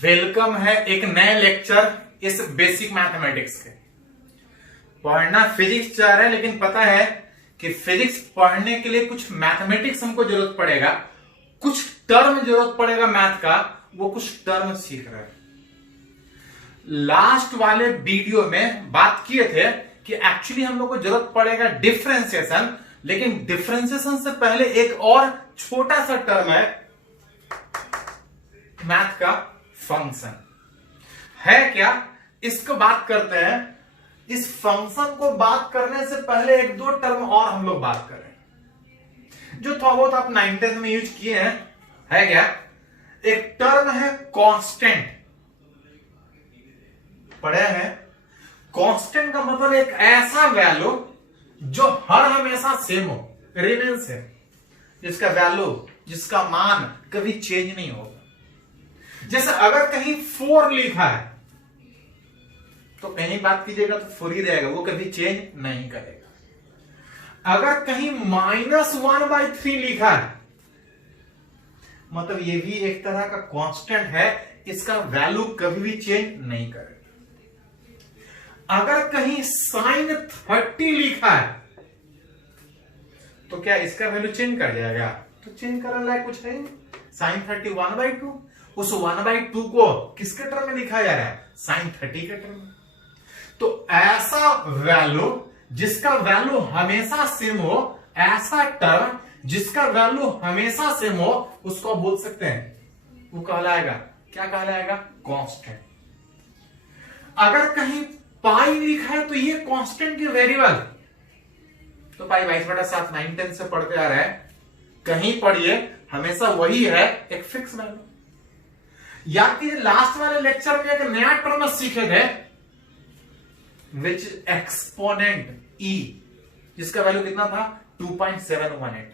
Welcome है एक नए लेक्चर इस बेसिक मैथमेटिक्स के। पढ़ना फिजिक्स चाह रहे हैं, लेकिन पता है कि फिजिक्स पढ़ने के लिए कुछ मैथमेटिक्स हमको जरूरत पड़ेगा, कुछ टर्म जरूरत पड़ेगा मैथ का, वो कुछ टर्म सीख रहे हैं। लास्ट वाले वीडियो में बात किए थे कि एक्चुअली हम लोग को जरूरत पड़ेगा डिफरेंशिएशन, लेकिन डिफरेंशिएशन से पहले एक और छोटा सा टर्म है मैथ का, फंक्शन है क्या, इसको बात करते हैं। इस फंक्शन को बात करने से पहले एक दो टर्म और हम लोग बात करें जो थोड़ा बहुत आप 9th में यूज किए हैं। है क्या? एक टर्म है कांस्टेंट, पढ़े हैं। कांस्टेंट का मतलब एक ऐसा वैल्यू जो हर हमेशा सेम हो, रिमेंस है, जिसका वैल्यू, जिसका मान कभी चेंज नहीं होगा। जैसे अगर कहीं 4 लिखा है तो कहीं बात कीजिएगा तो 4 ही रहेगा, वो कभी चेंज नहीं करेगा। अगर कहीं -1/3 लिखा है मतलब ये भी एक तरह का कांस्टेंट है, इसका वैल्यू कभी भी चेंज नहीं करेगा। अगर कहीं sin 30 लिखा है तो क्या इसका वैल्यू चेंज कर जाएगा? तो चेंज करने लायक कुछ नहीं। sin 30 1/2, उस 1/2 को किसके टर्म में लिखा जा रहा है? sin 30 के टर्म में। तो ऐसा वैल्यू जिसका वैल्यू हमेशा सेम हो, ऐसा टर्म जिसका वैल्यू हमेशा सेम हो, उसको बोल सकते हैं, वो कहलाएगा, क्या कहलाएगा? कांस्टेंट। अगर कहीं पाई लिखा है तो ये कांस्टेंट की वेरिएबल, तो पाई 22/7 9 10 से पढ़ते आ रहा है, कहीं पढ़िए हमेशा वही है, एक फिक्स वैल्यू। याद कीजिए लास्ट वाले लेक्चर में एक नया टर्म सीखे थे, विच एक्सपोनेंट ई, जिसका वैल्यू कितना था? 2.718।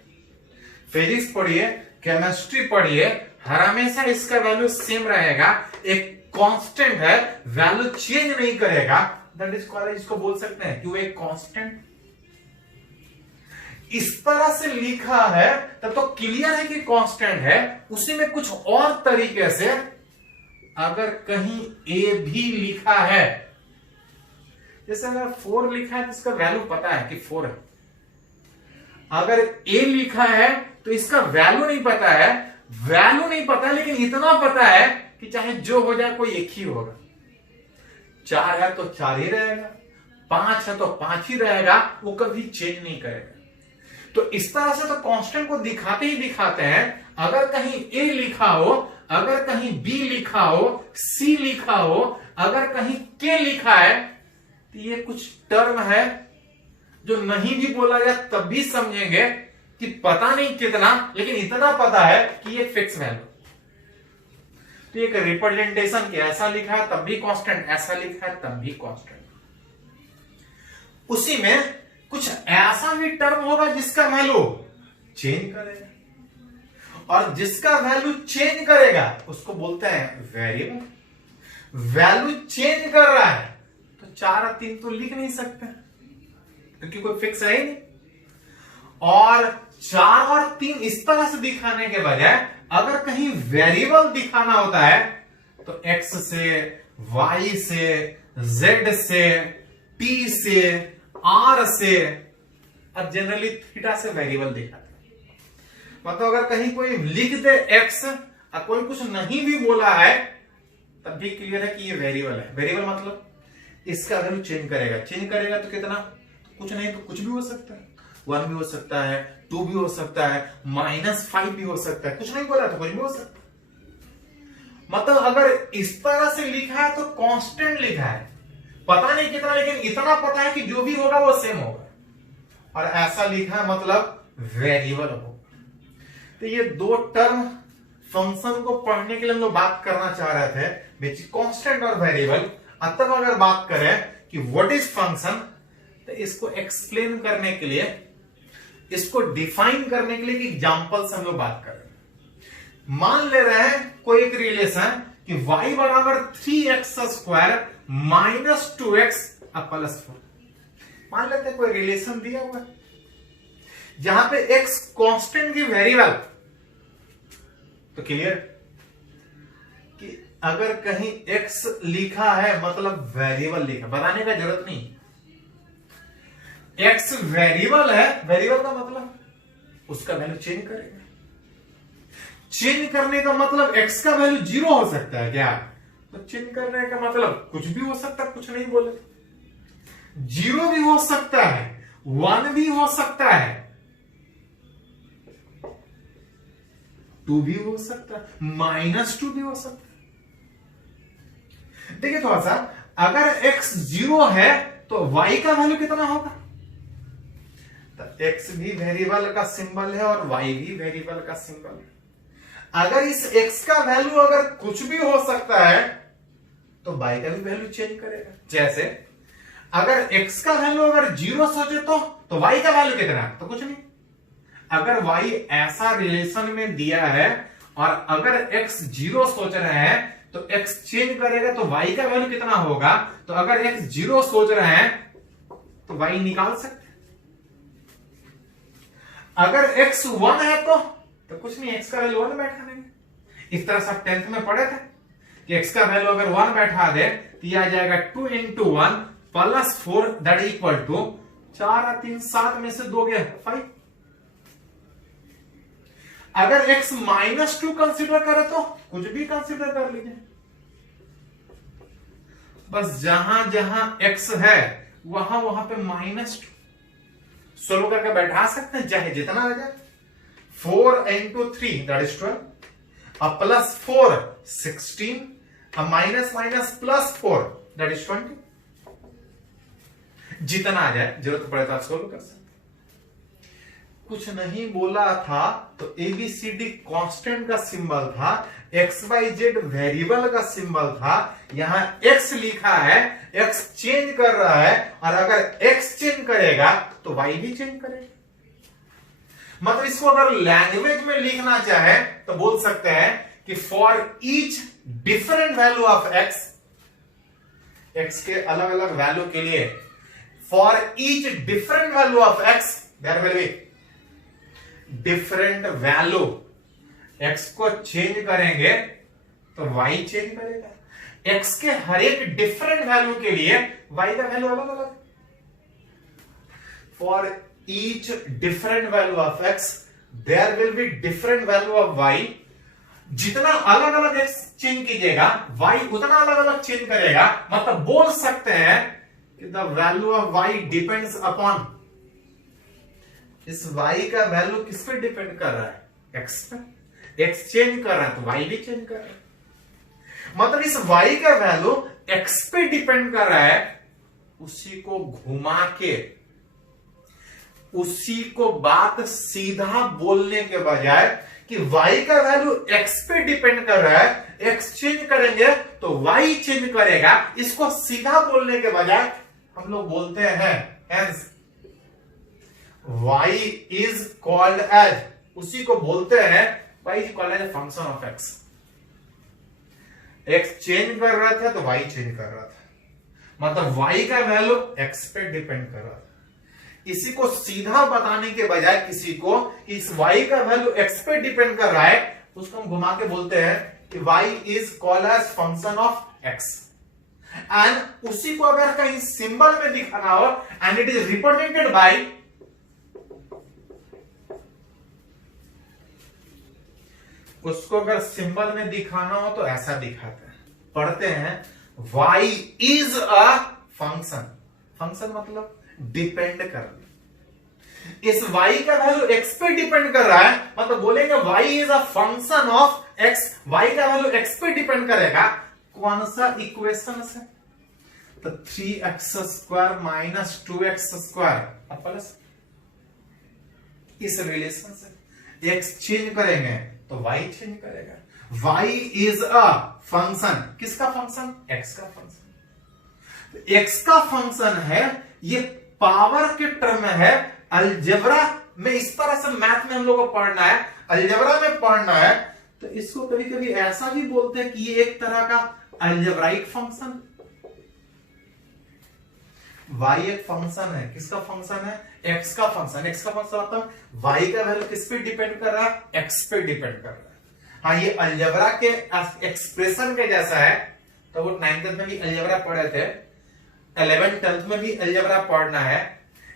फिजिक्स पढ़िए, केमिस्ट्री पढ़िए, हर हमेशा इसका वैल्यू सेम रहेगा, एक कांस्टेंट है, वैल्यू चेंज नहीं करेगा। दैट इज कॉल्ड, इसको बोल सकते हैं कि वो एक कांस्टेंट। इस तरह से लिखा है तब तो क्लियर है कि कांस्टेंट है। उसी में कुछ और तरीके से अगर कहीं ए भी लिखा है, जैसे अगर 4 लिखा है तो इसका वैल्यू पता है कि 4 है। अगर ए लिखा है तो इसका वैल्यू नहीं पता है, वैल्यू नहीं पता है, लेकिन इतना पता है कि चाहे जो हो जाए कोई एक ही होगा। 4 है तो 4 ही रहेगा, 5 है तो 5 ही रहेगा, वो कभी चेंज नहीं करेगा। तो इस तरह से तो कांस्टेंट को दिखाते ही दिखाते हैं। अगर कहीं ए लिखा हो, अगर कहीं बी लिखा हो, सी लिखा हो, अगर कहीं के लिखा है, तो ये कुछ टर्म है जो नहीं भी बोला जाए तब भी समझेंगे कि पता नहीं कितना, लेकिन इतना पता है कि ये फिक्स वैल्यू। तो एक रिप्रेजेंटेशन के ऐसा लिखा है तब भी कांस्टेंट, ऐसा लिखा है तब भी कांस्टेंट। उसी में कुछ ऐसा भी टर्म होगा जिसका वैल्यू चेंज करेगा, और जिसका वैल्यू चेंज करेगा उसको बोलते हैं वेरिएबल। वैल्यू चेंज कर रहा है तो 4 और 3 तो लिख नहीं सकते क्योंकि कोई फिक्स है ही नहीं। और 4 और 3 इस तरह से दिखाने के बजाय अगर कहीं वेरिएबल दिखाना होता है तो x से, y से, z से, t से, r से, और जनरली थीटा से वेरिएबल दिखाते हैं। मतलब अगर कहीं कोई लिख दे x और कोई कुछ नहीं भी बोला है तब भी क्लियर है कि ये वेरिएबल है। वेरिएबल मतलब इसका वैल्यू चेंज करेगा। चेंज करेगा तो कितना? कुछ नहीं तो कुछ भी हो सकता है, 1 भी हो सकता है, 2 भी हो सकता है, -5 भी हो सकता है, कुछ नहीं बोला तो कुछ भी हो सकता है। मतलब अगर इस तरह से लिखा है तो कांस्टेंट लिखा है, पता नहीं कितना, लेकिन इतना पता है कि जो भी होगा वो सेम होगा। और ऐसा लिखा है मतलब वेरिएबल होगा। तो ये 2 टर्म फंक्शन को पढ़ने के लिए हम लोग बात करना चाह रहे थे, विच कांस्टेंट और वेरिएबल। तब अगर बात करें कि व्हाट इज फंक्शन, तो इसको एक्सप्लेन करने के लिए, इसको डिफाइन करने के लिए एग्जांपल से हम लोग बात कर रहे हैं। मान ले रहे हैं कोई एक रिलेशन कि y बराबर 3x² - 2x + 4। मान लेते हैं कोई रिलेशन दिया हुआ है जहां पे x कांस्टेंट की वेरिएबल, तो क्लियर कि अगर कहीं x लिखा है मतलब वेरिएबल लिखा, बताने का जरूरत नहीं। x वेरिएबल है, वेरिएबल का मतलब उसका वैल्यू चेंज करेगा। चेंज करने का मतलब x का वैल्यू 0 हो सकता है क्या? तो चेंज करने का मतलब कुछ भी हो सकता है, कुछ नहीं बोले। 0 भी हो सकता है, 1 भी हो सकता है, 2 भी हो सकता है, -2 भी हो सकता है। देखिए थोड़ा सा, अगर x 0 है तो y का वैल्यू कितना होगा? तो x भी वेरिएबल का सिंबल है और y भी वेरिएबल का सिंबल है। अगर इस x का वैल्यू अगर कुछ भी हो सकता है तो y का भी वैल्यू चेंज करेगा। जैसे अगर x का वैल्यू अगर 0 सोचे तो y का वैल्यू कितना है? तो कुछ नहीं। अगर y ऐसा रिलेशन में दिया है और अगर x 0 सोच रहे हैं तो x चेंज करेगा तो y का वैल्यू कितना होगा? तो अगर x 0 सोच रहे हैं तो y निकाल सकते हैं। अगर x 1 है तो कुछ नहीं, x का वैल्यू 1 बैठा देंगे। इस तरह से आप 10th में पढ़े थे कि x का वैल्यू अगर 1 बैठा दे तो यह आ जाएगा 2 × 1 + 4 दैट इक्वल टू 4 और 3 7 में से 2 गया 5। अगर x -2 कंसीडर करे तो कुछ भी कंसीडर कर लीजिए, बस जहां जहां x है वहां वहां पे -2 सोल्व करके बैठा सकते हैं, चाहे जितना आ जाए। 4 × 3 दैट इज 12, +4 16, -+ 4 दैट इज 20। जितना आ जाए, जरूरत पड़े तो आप सोल्व कर सकते। कुछ नहीं बोला था तो ABCD कांस्टेंट का सिंबल था, XYZ वेरिएबल का सिंबल था, यहां x लिखा है, x चेंज कर रहा है और अगर x चेंज करेगा तो y भी चेंज करेगा। मतलब इसको अगर लैंग्वेज में लिखना चाहे तो बोल सकते हैं कि for each different value of x के अलग अलग वैल्यू के लिए, for each different value of x there will be different value. x को चेंज करेंगे तो y चेंज करेगा। x के हर एक डिफरेंट वैल्यू के लिए y का वैल्यू अलग अलग। For each different value of x there will be different value of y। जितना अलग अलग x चेंज कीजिएगा y उतना अलग अलग चेंज करेगा। मतलब बोल सकते हैं कि the value of y depends upon, इस y का वैल्यू किस पे डिपेंड कर रहा है? x पे। x चेंज कर रहा है तो y भी चेंज कर रहा है। मतलब इस y का वैल्यू x पे डिपेंड कर रहा है। उसी को घुमा के, उसी को बात सीधा बोलने के बजाय कि y का वैल्यू x पे डिपेंड कर रहा है, x चेंज करेंगे तो y चेंज करेगा, इसको सीधा बोलने के बजाय हम लोग बोलते हैं hence y is called as, उसी को बोलते हैं y is called as a function of x। x change कर रहा था तो y चेंज कर रहा था, मतलब y का वैल्यू x पे डिपेंड कर रहा था। इसी को सीधा बताने के बजाय किसी को इस y का वैल्यू x पे डिपेंड कर रहा है, उसको हम घुमा के बोलते हैं कि y is called as function of x। And उसी को अगर कहीं सिंबल में दिखाना हो and it is represented bye, उसको अगर सिंबल में दिखाना हो तो ऐसा दिखाते हैं, पढ़ते हैं y is a function। Function मतलब डिपेंड करना। इस y का वैल्यू x पे डिपेंड कर रहा है, मतलब बोलेंगे y is a function of x, y का वैल्यू x पे डिपेंड करेगा। कौन सा इक्वेशन से? तो 3x² - 2x² प्लस इस रिलेशन से x चेंज करेंगे तो y चेंज करेगा। y इज अ फंक्शन, किसका फंक्शन? x का फंक्शन। x का फंक्शन है, ये पावर के टर्म में है। अलजेब्रा में इस तरह से मैथ में हम लोग को पढ़ना है, अलजेब्रा में पढ़ना है तो इसको कभी कभी ऐसा भी बोलते हैं कि ये एक तरह का अलजेब्राइक फंक्शन। y एक फंक्शन है, किसका फंक्शन है? x का फंक्शन। x का फंक्शन मतलब y का वैल्यू किस पे डिपेंड कर रहा है? x पे डिपेंड कर रहा है। हाँ, ये अलजेब्रा के एक्सप्रेशन के जैसा है। तो वो 9th में भी अलजेब्रा पढ़े थे, 11th 12th में भी अलजेब्रा पढ़ना है।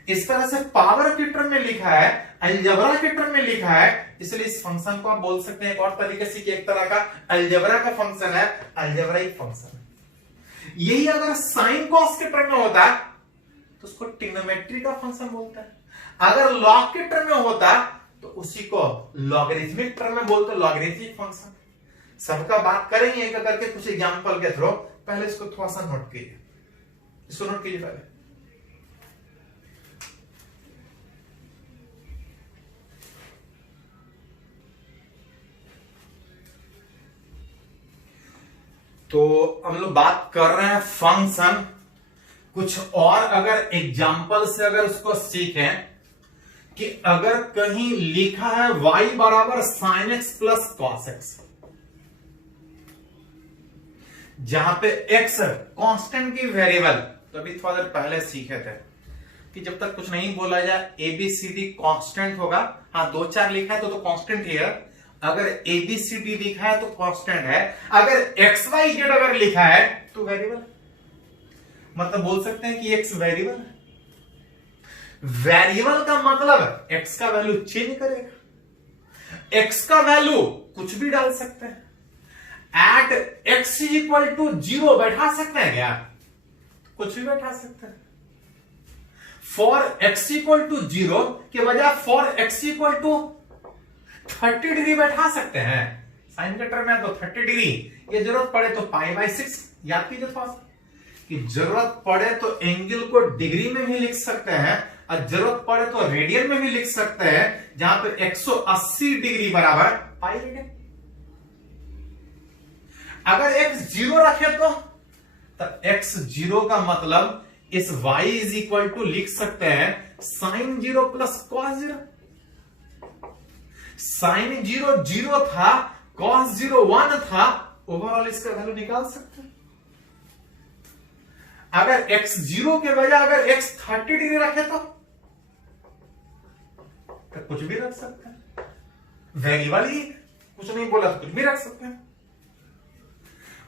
इस तरह से पावर के टर्म में लिखा है, अलजेब्रा के टर्म में लिखा है, इसलिए इस फंक्शन को आप बोल सकते हैं एक और तरीके से कि एक तरह का अलजेब्रा का फंक्शन है, अलजेब्राइक फंक्शन है। यही अगर साइन कॉस के टर्म में होता तो उसको ट्रिग्नोमेट्री का फंक्शन बोलता है। अगर लॉग के टर्म में होता तो उसी को लॉगरिथमिक टर्म में बोलते, लॉगरिथमिक फंक्शन। सबका बात करेंगे एक करके कुछ एग्जांपल के थ्रू। पहले इसको थोड़ा सा नोट कीजिए, इसको नोट कीजिए पहले। तो हम लोग बात कर रहे हैं फंक्शन। कुछ और अगर एग्जाम्पल से अगर उसको सीखें कि अगर कहीं लिखा है y बराबर sine x plus cos x, जहां पे x कांस्टेंट की वेरिएबल, तो अभी थोड़ा देर पहले सीखे थे कि जब तक कुछ नहीं बोला जाए ABCD कांस्टेंट होगा। हाँ, 2 4 लिखा है तो कांस्टेंट ही है। अगर ABCD लिखा है तो कांस्टेंट है। अगर XYZ अगर लिखा है तो वेरिएबल, मतलब बोल सकते हैं कि x वेरिएबल है। वेरिएबल का मतलब x का वैल्यू चेंज करेगा, x का वैल्यू कुछ भी डाल सकते हैं। एट x इक्वल टू 0 बैठा सकते हैं क्या? कुछ भी बैठा सकते हैं। फॉर x इक्वल टू 0 के बजाय for x equal to 30 degree बैठा सकते हैं। साइन का टर्म है तो 30 डिग्री, ये जरूरत पड़े तो π/6 याद कीजिए थोड़ा सा कि जरूरत पड़े तो एंगल को डिग्री में भी लिख सकते हैं और जरूरत पड़े तो रेडियन में भी लिख सकते हैं, जहां पे 180 डिग्री बराबर पाई रेडियन। अगर x 0 रखे तो x 0 का मतलब इस y इज इक्वल टू लिख सकते हैं साइन 0 प्लस कॉस 0। साइन 0 0 था, कॉस 0 1 था, ओवरऑल इसका वैल्यू निकाल सकते हैं। अगर x 0 के बजाय अगर x 30 डिग्री रखे तो कुछ भी रख सकते हैं। वेरिएबल ही कुछ नहीं बोला तो कुछ भी रख सकते हैं।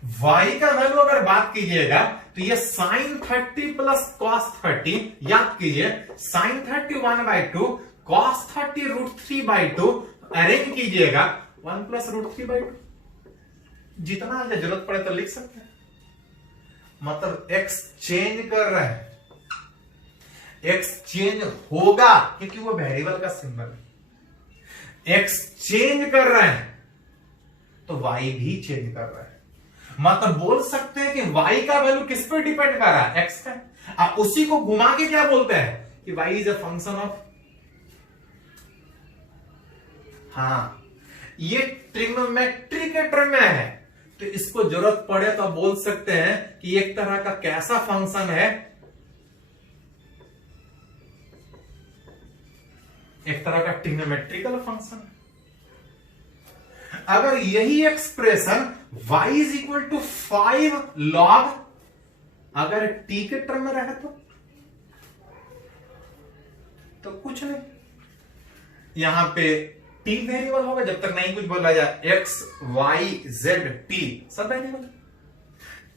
y का वैल्यू अगर बात कीजिएगा तो ये साइन 30 प्लस कॉस 30, याद कीजिए साइन 30 1/2, कॉस 30 √3/2, अरेंज कीजिएगा 1 प्लस √3/2। जितना जरूरत पड़े तो लिख सकते हैं। मतलब x चेंज कर रहे हैं, x चेंज होगा क्योंकि वो वेरिएबल का सिंबल है। x चेंज कर रहे हैं तो y भी चेंज कर रहा है। मतलब बोल सकते हैं कि y का वैल्यू किस पे डिपेंड कर रहा है? x का। आप उसी को घुमा के क्या बोलते हैं कि y is a function of, हाँ, ये ट्रिग्नोमेट्री के टर्म में है तो इसको जरूरत पड़े तो बोल सकते हैं कि एक तरह का कैसा फंक्शन है, एक तरह का ट्रिग्नोमेट्रिकल फंक्शन। अगर यही expression y is equal to 5 log अगर t के टर्म में रहे तो कुछ नहीं, यहां पे t वेरिएबल होगा जब तक नहीं कुछ बोला जाए। x y z t सब वेरिएबल।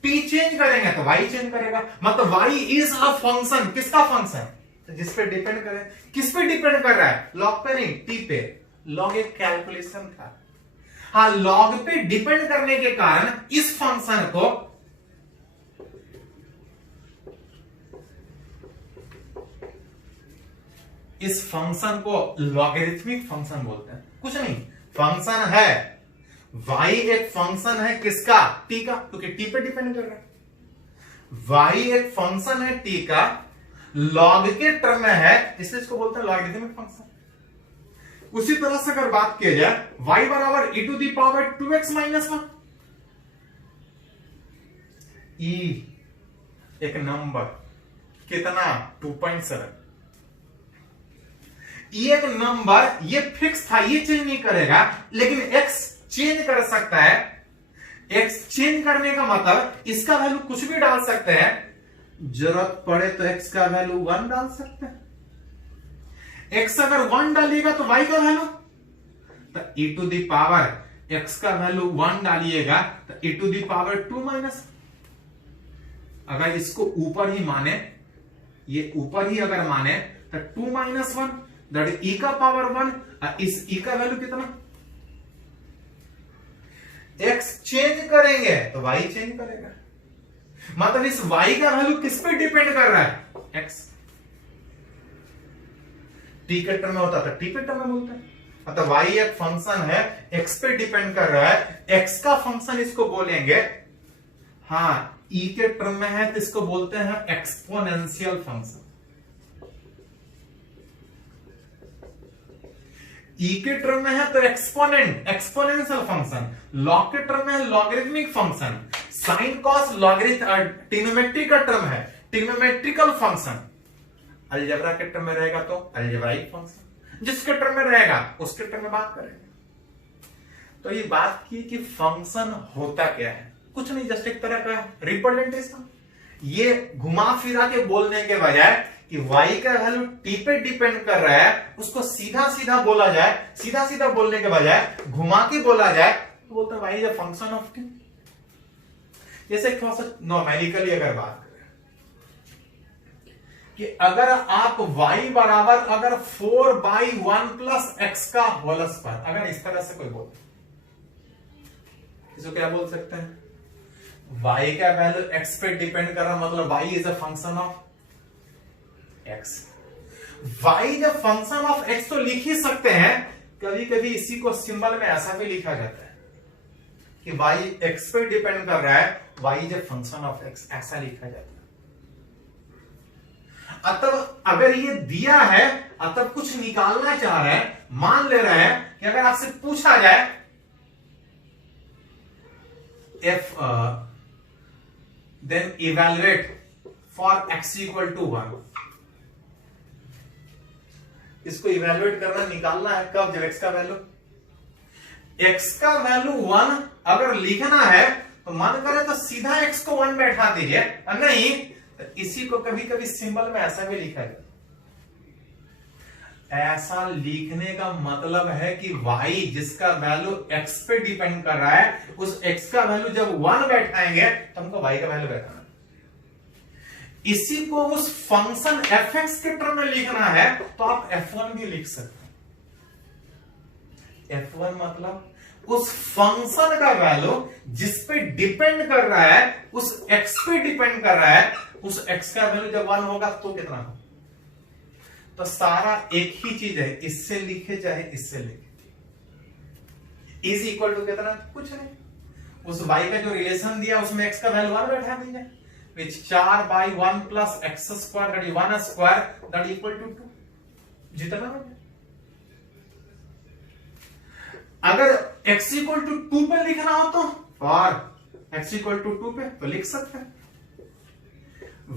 t चेंज करेंगे तो y चेंज करेगा। मतलब y इज अ फंक्शन, किसका फंक्शन? जिस पे डिपेंड करे। किस पे डिपेंड कर रहा है? लॉग पे नहीं, t पे। लॉग एक कैलकुलेशन था। हाँ, लॉग पे डिपेंड करने के कारण इस फंक्शन को लॉगरिथमिक फंक्शन बोलते हैं। कुछ नहीं, फंक्शन है, y एक फंक्शन है किसका? t का, क्योंकि t पे डिपेंड कर रहा है। y एक फंक्शन है t का, लॉग के टर्म में है, इसलिए इसको बोलते हैं लॉगरिथमिक फंक्शन। उसी तरह से अगर बात किया जाए y बराबर e⁻²x - 1, e एक नंबर कितना? 2.7। ये एक नंबर, ये फिक्स था, ये चेंज नहीं करेगा, लेकिन x चेंज कर सकता है। x चेंज करने का मतलब इसका वैल्यू कुछ भी डाल सकते हैं, जरूरत पड़े तो x का वैल्यू 1 डाल सकते हैं। x अगर 1 डालिएगा तो y का वैल्यू तो e⁻ x का वैल्यू 1 डालिएगा तो e to the power 2 minus, अगर इसको ऊपर ही माने, ये ऊपर ही अगर माने तो 2 माइनस 1 दैट इज e का पावर 1। इस e का वैल्यू कितना, x चेंज करेंगे तो y चेंज करेगा, मतलब इस y का वैल्यू किस पे डिपेंड कर रहा है, x। t के टर्म में होता था, t पे टर्म में बोलते हैं, मतलब y एक फंक्शन है x पे डिपेंड कर रहा है, x का फंक्शन इसको बोलेंगे, हाँ e के टर्म में है तो इसको बोलते हैं एक्सपोनेंशियल फंक्शन। e के टर्म में है तो एक्सपोनेंट, एक्सपोनेंशियल फंक्शन, log के टर्म में है logarithmic function, sine cos logarithm trigonometry का टर्म है ट्रिग्नोमेट्रिकल फंक्शन, अलजेब्रा के टर्म में रहेगा तो अलजेब्राइक फंक्शन, जिसके टर्म में रहेगा उसके टर्म में बात करेंगे। तो ये बात की कि फंक्शन होता क्या है, कुछ नहीं, जस्ट एक तरह का रिप्रेजेंटेशन। ये घुमा फिरा के बोलने के बजाय कि y का वैल्यू t पे डिपेंड कर रहा है, उसको सीधा सीधा बोला जाए, सीधा सीधा बोलने के बजाय घुमा के बोला जाए तो बोलते y is a function of t। जैसे थोड़ा सा नॉर्मेलिकली अगर बात कि अगर आप y बराबर अगर 4/1 प्लस एक्स का होल स्क्वायर, अगर इस तरह से कोई बोले, इसको क्या बोल सकते हैं, y का वैल्यू x पे डिपेंड कर रहा, मतलब y is a function of x। y जब फंक्शन ऑफ x तो लिख ही सकते हैं, कभी कभी इसी को सिंबल में ऐसा भी लिखा जाता है कि y x पे डिपेंड कर रहा है, y is a function of x, ऐसा लिखा जाता है। अतः अगर ये दिया है, अतः कुछ निकालना चाह रहे हैं, मान ले रहे हैं कि अगर आपसे पूछा जाए if then evaluate for x equal to 1, इसको इवेल्युएट करना, निकालना है कब, जब x का वैल्यू, x का वैल्यू 1 अगर लिखना है तो मन करे तो सीधा x को 1 बैठा दीजिए, नहीं तो इसी को कभी कभी सिंबल में ऐसा भी लिखा जाए। ऐसा लिखने का मतलब है कि y जिसका वैल्यू x पे डिपेंड कर रहा है, उस x का वैल्यू जब 1 बैठाएंगे तो हमको y का वैल्यू बैठाना, इसी को उस फंक्शन fx के टर्म में लिखना है तो आप f1 भी लिख सकते हैं। f1 मतलब उस फंक्शन का वैल्यू जिस पे डिपेंड कर रहा है, उस x पे डिपेंड कर रहा है, उस x का वैल्यू जब 1 होगा तो कितना होगा, तो सारा एक ही चीज है, इससे लिखे चाहे इससे लिखे, इज इक्वल टू कितना, कुछ नहीं, उस y का जो रिलेशन दिया उसमें x का वैल्यू 1 बैठा दीजिए, which 4/1 plus x square that is 1 square that equal to 2, जितना हो गया। अगर x equal to 2 पे लिखना हो तो और x equal to 2 पे तो लिख सकते हैं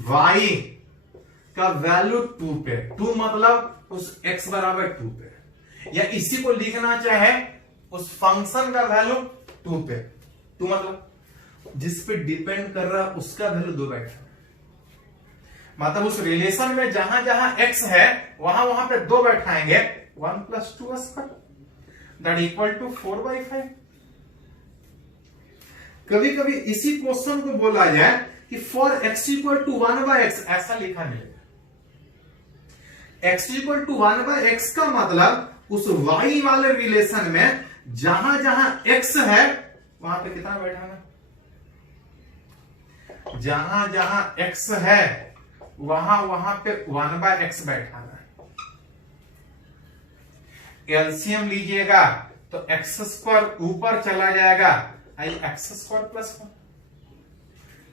y का वैल्यू 2 पे, 2 मतलब उस x बराबर 2 पे, या इसी को लिखना चाहे उस फंक्शन का वैल्यू 2 पे, 2 मतलब जिस पे डिपेंड कर रहा उसका वैल्यू 2 बैठा, मतलब उस रिलेशन में जहां जहां x है वहां वहां पे 2 बैठाएंगे, 1 plus 2 square that equal to 4/5। कभी कभी इसी क्वेश्चन को बोला जाए कि for x equal to 1/x, ऐसा लिखा मिलेगा, x इक्वल टू 1/x का मतलब उस y वाले रिलेशन में जहां जहां x है वहां पे कितना बैठाना, जहां जहां x है वहां वहां पे 1/x बैठाना है। एलसीएम लीजिएगा तो x स्क्वायर ऊपर चला जाएगा, आई x स्क्वायर प्लस 1।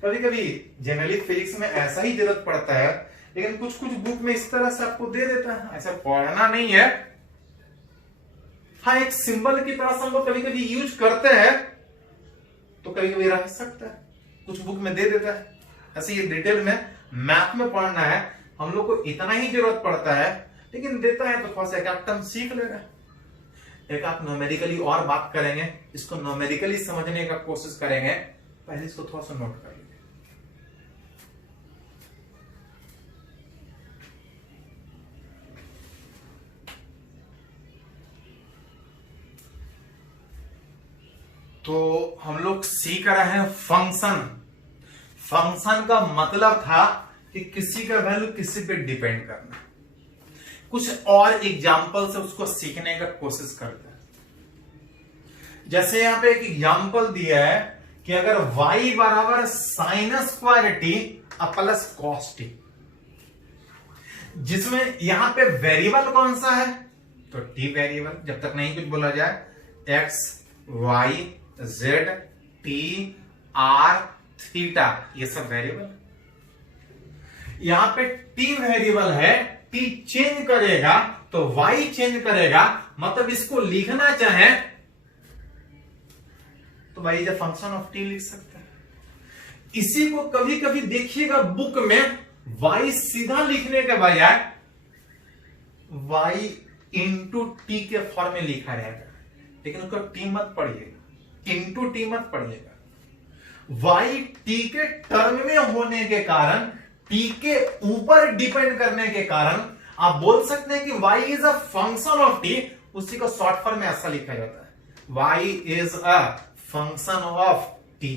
कभी कभी जनरली फिजिक्स में ऐसा ही जरूरत पड़ता है, लेकिन कुछ कुछ बुक में इस तरह से आपको दे देता है, ऐसा पढ़ना नहीं है। हाँ, एक सिंबल की तरह से हम लोग कभी कभी यूज करते हैं तो कभी कभी रह सकता है, कुछ बुक में दे देता है। ऐसे ये डिटेल में मैथ में पढ़ना है, हम लोग को इतना ही जरूरत पड़ता है, लेकिन देता है तो थोड़ा सा एक टर्म सीख ले रहा है। एक आप न्यूमेरिकली और बात करेंगे, इसको न्यूमेरिकली समझने का कोशिश करेंगे, पहले इसको थोड़ा सा नोट कर लीजिए। तो हम लोग सीख रहे हैं फंक्शन। फंक्शन का मतलब था कि किसी का वैल्यू किसी पे डिपेंड करना। कुछ और एग्जाम्पल से उसको सीखने का कोशिश करते हैं। जैसे यहां पे एक एग्जाम्पल दिया है कि अगर y बराबर sine square T plus cos T, जिसमें यहां पे वेरिएबल कौन सा है, तो t वेरिएबल, जब तक नहीं कुछ बोला जाए x y z t r theta, ये सब वेरिएबल। यहां पे t वेरिएबल है, t चेंज करेगा तो y चेंज करेगा, मतलब इसको लिखना चाहे तो y is a function of t लिख सकते हैं। इसी को कभी कभी देखिएगा बुक में y सीधा लिखने के बजाय y इंटू टी के फॉर्म में लिखा रहेगा, लेकिन उसको टी मत पढ़िएगा, इंटू टी मत पढ़िएगा। y t के टर्म में होने के कारण, t के ऊपर डिपेंड करने के कारण आप बोल सकते हैं कि y is a function of t। उसी को शॉर्ट फॉर्म में ऐसा लिखा जाता है, y is a function of t।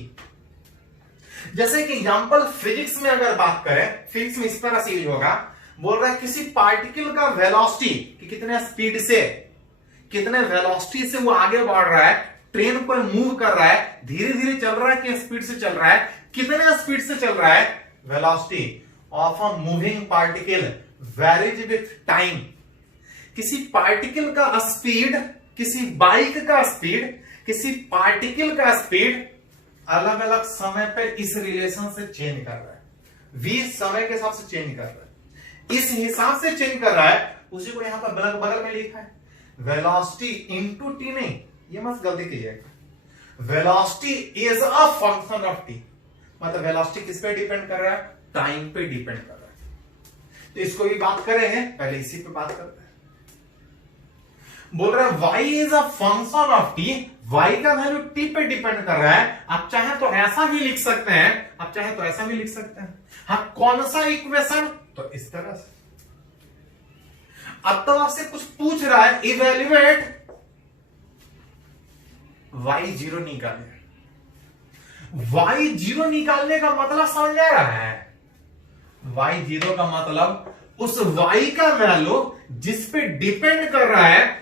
जैसे कि एग्जांपल फिजिक्स में अगर बात करें, फिजिक्स में इस तरह से यूज होगा, बोल रहा है किसी पार्टिकल का वेलोसिटी कि कितने स्पीड से, कितने वेलोसिटी से वो आगे बढ़ रहा है, ट्रेन पर मूव कर रहा है, धीरे धीरे चल रहा है कि स्पीड से चल रहा है, कितने स्पीड से चल रहा है। Velocity of a moving particle varies with time. किसी पार्टिकल का स्पीड, किसी बाइक का स्पीड, किसी पार्टिकल का स्पीड अलग अलग समय पर इस रिलेशन से चेंज कर रहा है, v समय के हिसाब से चेंज कर रहा है, इस हिसाब से चेंज कर रहा है। उसी को यहां पर बगल में लिखा है वेलोसिटी इंटू टी, नहीं ये मत गलती कीजिएगा, velocity is a function of T, मतलब वेलोसिटी किस पे डिपेंड कर रहा है, टाइम पे डिपेंड कर रहा है। तो इसको भी बात करेंगे, पहले इसी पे बात करते हैं। बोल रहा है y is a function of t, y का वैल्यू t पे डिपेंड कर रहा है। आप चाहे तो ऐसा भी लिख सकते हैं, आप चाहे तो ऐसा भी लिख सकते हैं। हाँ, कौन सा इक्वेशन, तो इस तरह से। अब तो आपसे कुछ पूछ रहा है, इवेल्युएट y0 निकालने। y0 निकालने का मतलब समझ आ रहा है, y0 का मतलब उस y का वैल्यू जिस पे डिपेंड कर रहा है,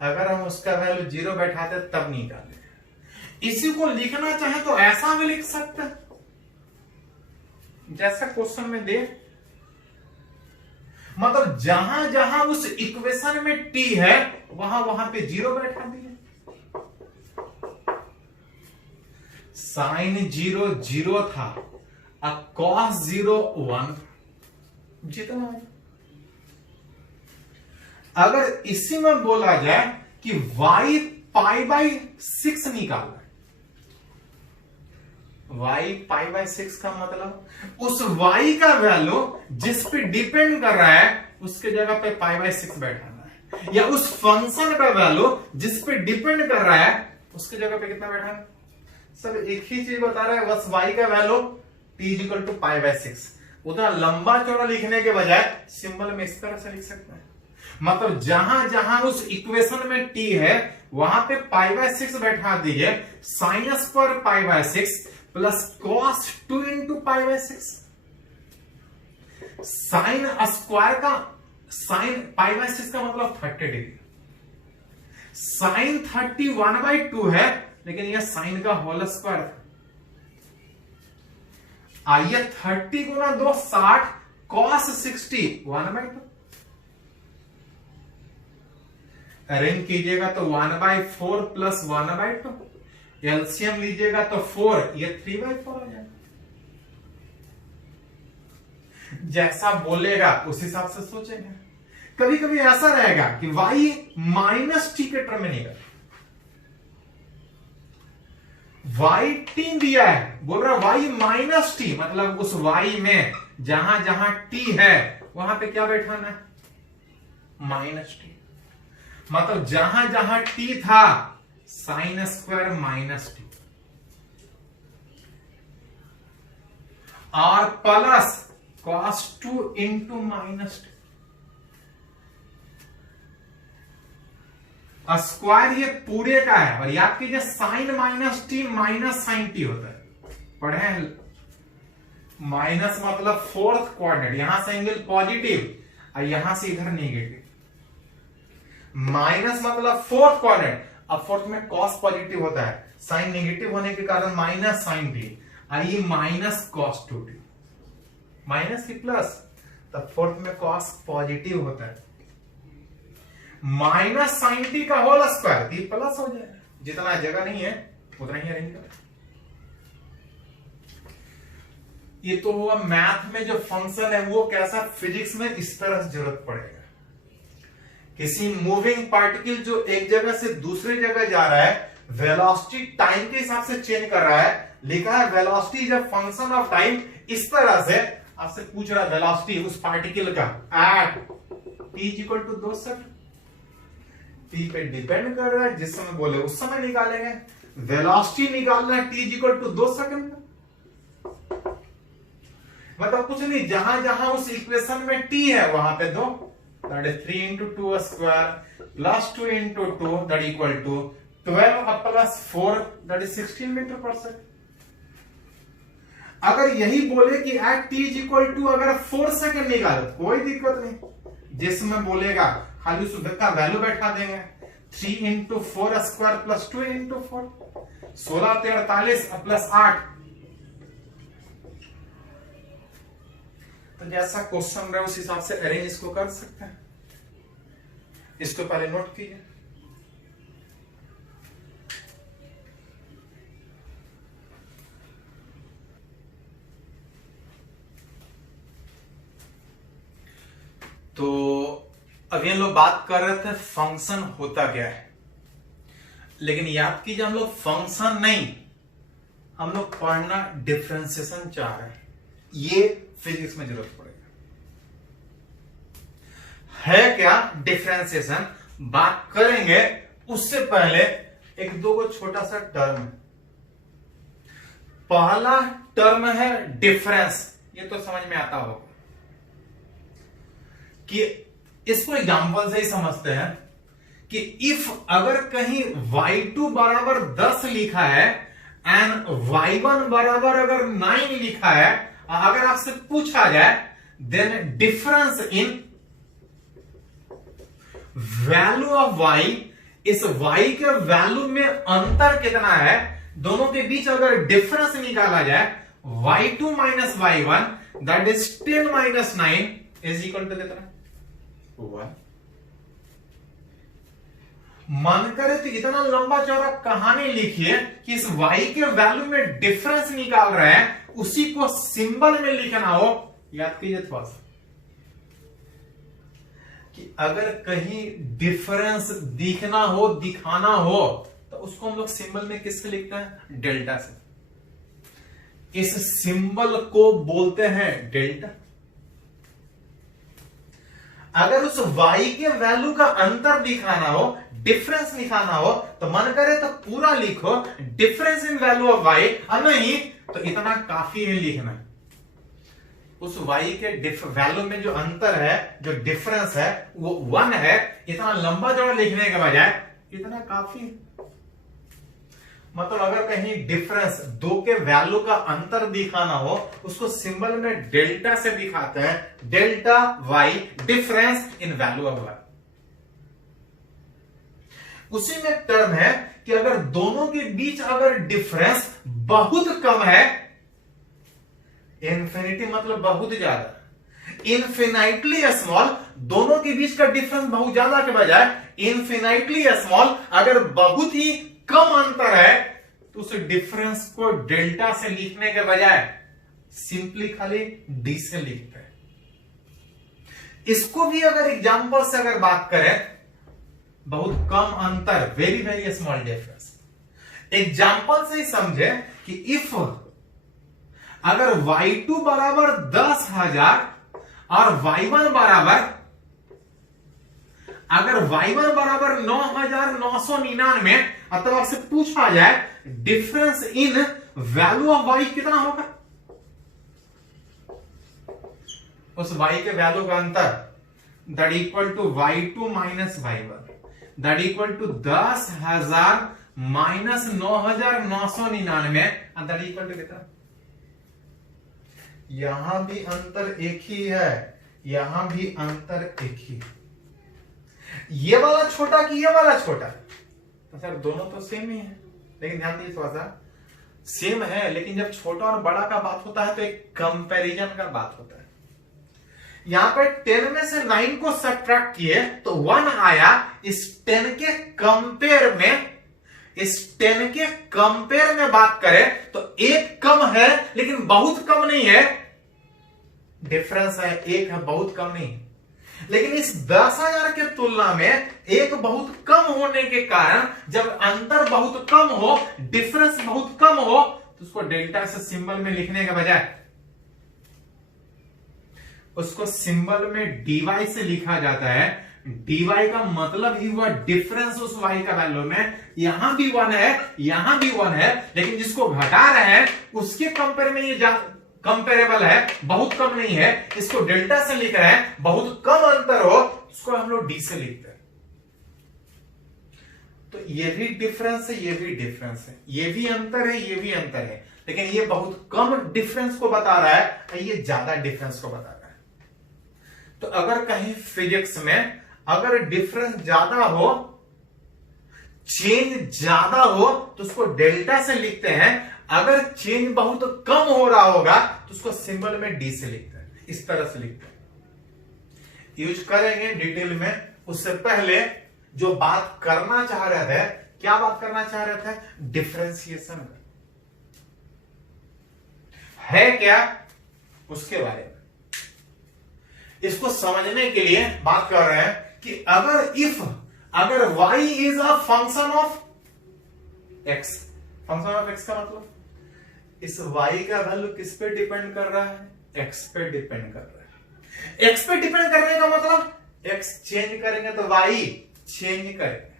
अगर हम उसका वैल्यू 0 बैठाते तब निकाले। इसी को लिखना चाहे तो ऐसा भी लिख सकते हैं, जैसा क्वेश्चन में दे, मतलब जहां जहां उस इक्वेशन में t है वहां वहां पे 0 बैठा दिए। साइन 0 0 था, अब कॉस 0 1, जितना है। अगर इसी में बोला जाए कि y π/6 निकालना, y π/6 का मतलब उस y का वैल्यू जिस पे डिपेंड कर रहा है उसके जगह पे π/6 बैठाना है, या उस फंक्शन का वैल्यू जिस पे डिपेंड कर रहा है उसके जगह पे कितना बैठाना है। सब एक ही चीज बता रहा है, बस y का वैल्यू t = π/6। उतना लंबा चौड़ा लिखने के बजाय सिंबल में इस तरह से लिख सकते हैं, मतलब जहां जहां उस इक्वेशन में t है वहां पे π/6 बैठा दीजिए। Sine square π/6 plus cos 2 × π/6। Sine square का, साइन π/6 का मतलब 30 डिग्री। साइन 30 1/2 है, लेकिन यह साइन का होल स्क्वायर था। आइए 30 × 2 60, कॉस 60 1/2। अरेंज कीजिएगा तो 1/4 प्लस 1/2, एलसीएम लीजिएगा तो 4, ये 3/4 हो जाएगा। जैसा बोलेगा उस हिसाब से सोचेंगे। कभी कभी ऐसा रहेगा कि y -t के टर्म में निकल, y t दिया है, बोल रहा y -t, मतलब उस y में जहां जहां t है वहां पे क्या बैठाना है, -t, मतलब जहां जहां t था साइन स्क्वायर -t और प्लस cos 2 × -t। स्क्वायर ये पूरे का है, और याद कीजिए sine minus T minus sine T होता है, पढ़े हैं। माइनस मतलब फोर्थ क्वाड्रेंट, यहां से एंगल पॉजिटिव और यहां से इधर नेगेटिव। माइनस मतलब फोर्थ क्वाड्रेंट, अब फोर्थ में कॉस पॉजिटिव होता है, साइन नेगेटिव होने के कारण माइनस साइन टी, और ये माइनस कॉस 2t, माइनस की प्लस, तब फोर्थ में कॉस पॉजिटिव होता है। माइनस साइन टी का होल स्क्वायर, टी प्लस हो जाएगा, जितना जगह नहीं है उतना ही अरेंज करें। ये तो हुआ मैथ में जो फंक्शन है वो कैसा, फिजिक्स में इस तरह से जरूरत पड़ेगा। किसी मूविंग पार्टिकल जो एक जगह से दूसरी जगह जा रहा है, वेलोसिटी टाइम के हिसाब से चेंज कर रहा है, लिखा है velocity is a function of time, इस तरह से आपसे पूछ रहा है वेलोसिटी उस पार्टिकल का at t equal to 2 second, t पे डिपेंड कर रहा है, जिस समय बोले उस समय निकालेंगे। वेलोसिटी निकालना है t इक्वल टू 2 सेकंड का, मतलब कुछ नहीं, जहां जहां उस इक्वेशन में t है वहां पे 2, that is 3 into 2 square plus 2 into 2 that equal to 12 plus 4 that is 16 metre per second. अगर यही बोले कि at t is equal to अगर 4 सेकंड निकालो कोई दिक्कत नहीं, जिसमें बोलेगा खाली उस का वैल्यू बैठा देंगे, 3 into 4 स्क्वायर प्लस 2 into 4, 16 ते 48 प्लस 8। तो जैसा क्वेश्चन रहे उस हिसाब से अरेंज इसको कर सकते हैं। इसको पहले नोट कीजिए। तो अभी हम लोग बात कर रहे थे फंक्शन होता क्या है, लेकिन याद कीजिए हम लोग फंक्शन नहीं, हम लोग पढ़ना डिफरेंशिएशन चाह रहे हैं, ये फिजिक्स में जरूरत पड़ेगा। है क्या डिफरेंशिएशन, बात करेंगे उससे पहले एक दो को छोटा सा टर्म है। पहला टर्म है डिफरेंस, ये तो समझ में आता होगा कि इसको एग्जांपल से ही समझते हैं कि इफ अगर कहीं y2 बराबर 10 लिखा है एंड y1 बराबर अगर 9 लिखा है, अगर आपसे पूछा जाए then difference in value of y, इस y के वैल्यू में अंतर कितना है, दोनों के बीच अगर डिफरेंस निकाला जाए y2 minus y1 that is 10 minus 9 is equal to कितना 1। मन करे तो इतना लंबा चौड़ा कहानी लिखिए कि इस y के वैल्यू में डिफरेंस निकाल रहे हैं, उसी को सिंबल में लिखना हो। याद कीजिए थोड़ा सा कि अगर कहीं डिफरेंस दिखना हो दिखाना हो तो उसको हम लोग सिंबल में किससे लिखते हैं, डेल्टा से। इस सिंबल को बोलते हैं डेल्टा। अगर उस y के वैल्यू का अंतर दिखाना हो, डिफरेंस दिखाना हो, तो मन करे तो पूरा लिखो difference in value of y, और नहीं तो इतना काफी है लिखना। उस y के वैल्यू में जो अंतर है, जो डिफरेंस है वो 1 है, इतना लंबा चौड़ा लिखने के बजाय इतना काफी है। मतलब अगर कहीं डिफरेंस दो के वैल्यू का अंतर दिखाना हो, उसको सिंबल में डेल्टा से दिखाते हैं, delta y difference in value of y। उसी में टर्म है कि अगर दोनों के बीच अगर डिफरेंस बहुत कम है, इन्फिनिटी मतलब बहुत ज्यादा, इन्फिनाइटली स्मॉल, दोनों के बीच का डिफरेंस बहुत ज्यादा के बजाय इन्फिनाइटली स्मॉल, अगर बहुत ही कम अंतर है तो उस डिफरेंस को डेल्टा से लिखने के बजाय सिंपली खाली डी से लिखते हैं। इसको भी अगर एग्जांपल से अगर बात करें, बहुत कम अंतर, very very small difference, example से ही समझे कि इफ अगर y2 बराबर 10,000 और y1 बराबर, अगर y1 बराबर 9,999, तो आपसे पूछा जाए difference in value of y कितना होगा, उस y के वैल्यू का अंतर that equal to y2 minus y1। That equal to 10,000 minus 9,999 that equal to कितना? यहां भी अंतर एक ही है, यहां भी अंतर एक ही। ये वाला छोटा कि ये वाला छोटा? तो सर दोनों तो सेम ही है, लेकिन ध्यान दीजिए थोड़ा सा, सेम है लेकिन जब छोटा और बड़ा का बात होता है तो एक कंपैरिजन का बात होता है। यहां पर 10 में से 9 को सब्ट्रैक्ट किए तो 1 आया। इस 10 के कंपेयर में, इस 10 के कंपेयर में बात करें तो एक कम है लेकिन बहुत कम नहीं है, डिफरेंस है, एक है बहुत कम नहीं। लेकिन इस 10,000 के तुलना में एक बहुत कम होने के कारण जब अंतर बहुत कम हो, डिफरेंस बहुत कम हो, तो उसको डेल्टा से सिंबल में लिखने के बजाय उसको सिंबल में dy से लिखा जाता है। dy का मतलब ही हुआ डिफरेंस उस y का वैल्यू में। यहां भी 1 है, यहां भी 1 है, लेकिन जिसको घटा रहे हैं उसके कंपेयर में ये कंपेरेबल है, बहुत कम नहीं है, इसको डेल्टा से लिख रहे हैं, बहुत कम अंतर हो उसको हम लोग डी से लिखते हैं। तो ये भी डिफरेंस है, ये भी डिफरेंस है, ये भी अंतर है, ये भी अंतर है, लेकिन ये बहुत कम डिफरेंस को बता रहा है, ये ज्यादा डिफरेंस को बता रहा है। तो अगर कहीं फिजिक्स में अगर डिफरेंस ज्यादा हो, चेंज ज्यादा हो, तो उसको डेल्टा से लिखते हैं। अगर चेंज बहुत कम हो रहा होगा तो उसको सिंबल में डी से लिखते हैं, इस तरह से लिखते हैं। यूज करेंगे डिटेल में। उससे पहले जो बात करना चाह रहे थे, क्या बात करना चाह रहे थे? डिफरेंशिएशन का है क्या, उसके बारे में। इसको समझने के लिए बात कर रहे हैं कि अगर y is a function of x, function of x का मतलब इस y का वैल्यू किस पे डिपेंड कर रहा है? x पे डिपेंड कर रहा है। x पे डिपेंड करने का मतलब x चेंज करेंगे तो y चेंज करेंगे।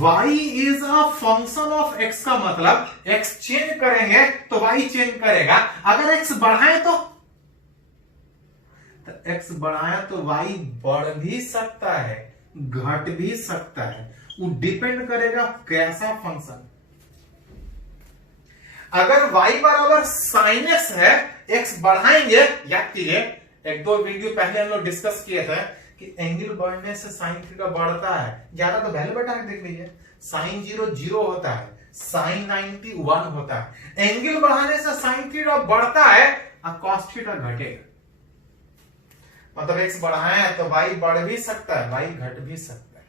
y is a function of x का मतलब x चेंज करेंगे तो y चेंज करेगा। अगर x बढ़ाएं तो x बढ़ाया तो y बढ़ भी सकता है, घट भी सकता है, वो डिपेंड करेगा कैसा फंक्शन। अगर y बराबर sin x है, x बढ़ाएंगे, याद कीजिए एक दो वीडियो पहले हम लोग डिस्कस किए थे कि एंगल बढ़ने से sin थीटा बढ़ता है, ज्यादा तो वैल्यू बैठा के देख लीजिए। sin 0 0 होता है, sin 90 1 होता है। एंगल बढ़ाने से sin थीटा बढ़ता है और cos थीटा घटेगा। मतलब x बढ़ाया तो y बढ़ भी सकता है, y घट भी सकता है।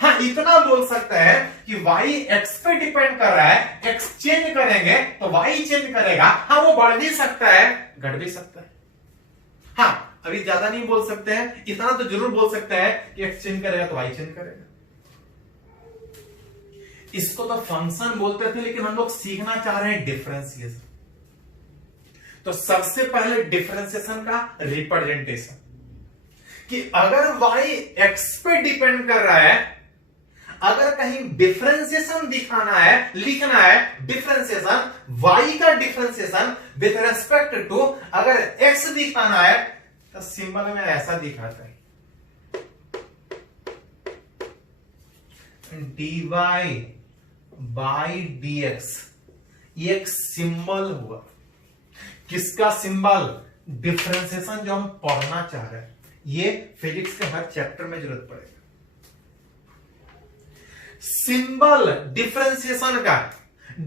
हाँ, इतना बोल सकते हैं कि y x पे डिपेंड कर रहा है, x चेंज करेंगे तो y चेंज करेगा। हाँ, वो बढ़ भी सकता है, घट भी सकता है। हाँ, अभी ज्यादा नहीं बोल सकते हैं, इतना तो जरूर बोल सकते हैं कि x चेंज करेगा तो y चेंज करेगा। इसको तो फंक्शन बोलते थे, लेकिन हम लोग सीखना चाह रहे हैं डिफरेंशिएशन। तो सबसे पहले डिफरेंशिएशन का रिप्रेजेंटेशन कि अगर y x पे डिपेंड कर रहा है, अगर कहीं डिफरेंशिएशन दिखाना है, लिखना है डिफरेंशिएशन, y का डिफरेंशिएशन विद रेस्पेक्ट टू अगर x दिखाना है तो सिंबल में ऐसा दिखाता है, dy बाई dx। ये एक सिंबल हुआ, किसका सिंबल? डिफरेंशिएशन जो हम पढ़ना चाह रहे हैं। ये फिजिक्स के हर चैप्टर में जरूरत पड़ेगा। सिंबल डिफरेंशिएशन का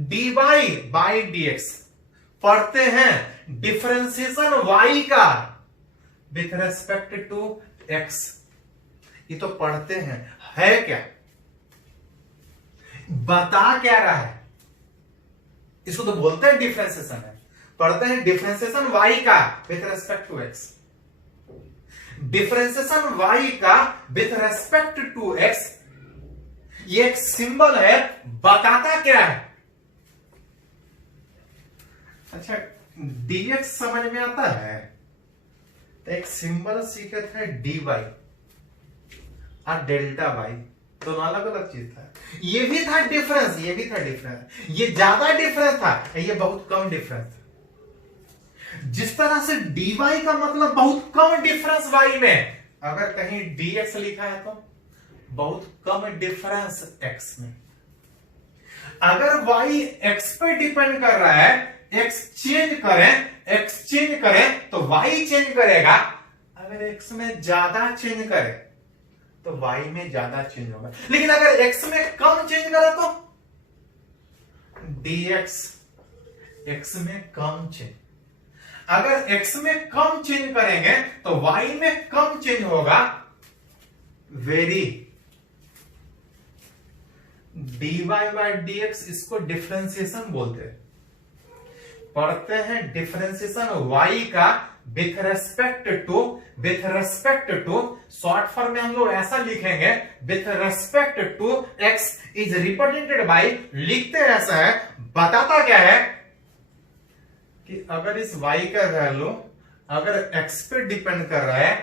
dy बाई dx पढ़ते हैं, डिफरेंशिएशन y का विथ रेस्पेक्ट टू x, ये तो पढ़ते हैं। है क्या, बता क्या रहा है? इसको तो बोलते हैं डिफरेंशिएशन है। पढ़ते हैं डिफरेंशिएशन y का with respect to x, differentiation y का विथ रेस्पेक्ट टू x। ये एक सिंबल है, बताता क्या है? अच्छा, dx समझ में आता है तो एक सिंबल सीखे थे dy और डेल्टा y, दोनों अलग अलग चीज था। ये भी था डिफरेंस, ये भी था डिफरेंस। ये ज्यादा डिफरेंस था, ये बहुत कम डिफरेंस था। जिस तरह से dy का मतलब बहुत कम डिफरेंस y में, अगर कहीं dx लिखा है तो बहुत कम डिफरेंस x में। अगर y x पे डिपेंड कर रहा है, x चेंज करें तो y चेंज करेगा। अगर x में ज्यादा चेंज करे तो y में ज्यादा चेंज होगा, लेकिन अगर x में कम चेंज करे तो dx x में कम चेंज। अगर x में कम चेंज करेंगे तो y में कम चेंज होगा, वेरी dy बाय dx, इसको डिफरेंशिएशन बोलते हैं। पढ़ते हैं डिफरेंशिएशन y का with respect to, short form में हम लोग ऐसा लिखेंगे, with respect to x is represented by, लिखते ऐसा है, बताता क्या है कि अगर इस y का वैल्यू अगर x पे डिपेंड कर रहा है,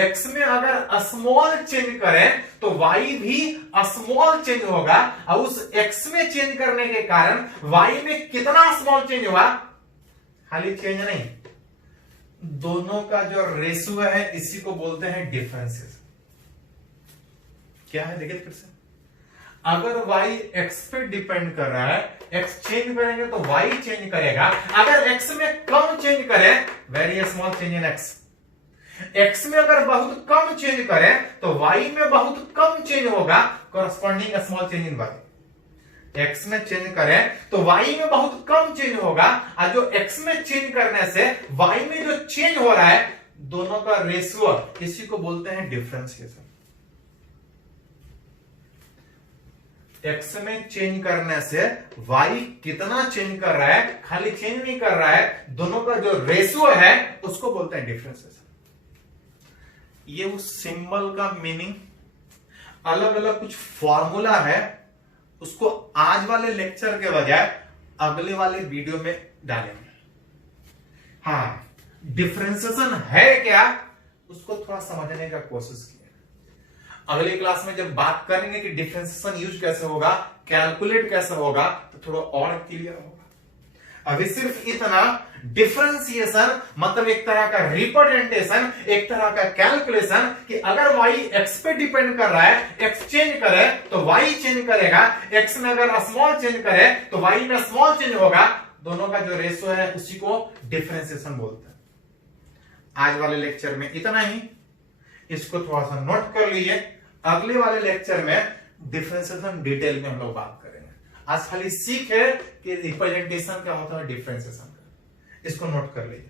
x में अगर स्मॉल चेंज करें तो y भी स्मॉल चेंज होगा, और उस x में चेंज करने के कारण y में कितना स्मॉल चेंज हुआ, खाली चेंज नहीं, दोनों का जो रेशियो है इसी को बोलते हैं डिफरेंसेस। क्या है देखिए फिर से, अगर y x पे डिपेंड कर रहा है, x चेंज करेंगे तो y चेंज करेगा। अगर x में कम चेंज करें, very small change in x में अगर बहुत कम चेंज करें तो y में बहुत कम चेंज होगा, corresponding small change in y। x में चेंज करें तो y में बहुत कम चेंज होगा, और जो x में चेंज करने से y में जो चेंज हो रहा है, दोनों का रेशियो, इसी को बोलते हैं डिफरेंशिएशन। x में चेंज करने से y कितना चेंज कर रहा है, खाली चेंज नहीं कर रहा है, दोनों का जो रेशियो है उसको बोलते हैं डिफरेंशिएशन। ये उस सिंबल का मीनिंग, अलग अलग कुछ फॉर्मूला है, उसको आज वाले लेक्चर के बजाय अगले वाले वीडियो में डालेंगे। हाँ, डिफरेंशिएशन है क्या, उसको थोड़ा समझने का कोशिश किया। अगली क्लास में जब बात करेंगे कि डिफरेंशिएशन यूज कैसे होगा, कैलकुलेट कैसे होगा, तो थोड़ा और क्लियर होगा। अभी सिर्फ इतना, डिफरेंशिएशन मतलब एक तरह का रिप्रेजेंटेशन, एक तरह का कैलकुलेशन, कि अगर y x पे डिपेंड कर रहा है, x चेंज करे तो y चेंज करेगा, x में अगर स्मॉल चेंज करे तो y में स्मॉल चेंज होगा, दोनों का जो रेशियो है उसी को डिफरेंशिएशन बोलते हैं। आज वाले लेक्चर में इतना ही, इसको थोड़ा सा नोट कर लीजिए। अगले वाले लेक्चर में डिफरेंशिएशन डिटेल में हम लोग बात करेंगे। आज खाली सीख है कि रिप्रेजेंटेशन क्या होता है, डिफरेंशिएशन का, इसको नोट कर लीजिए।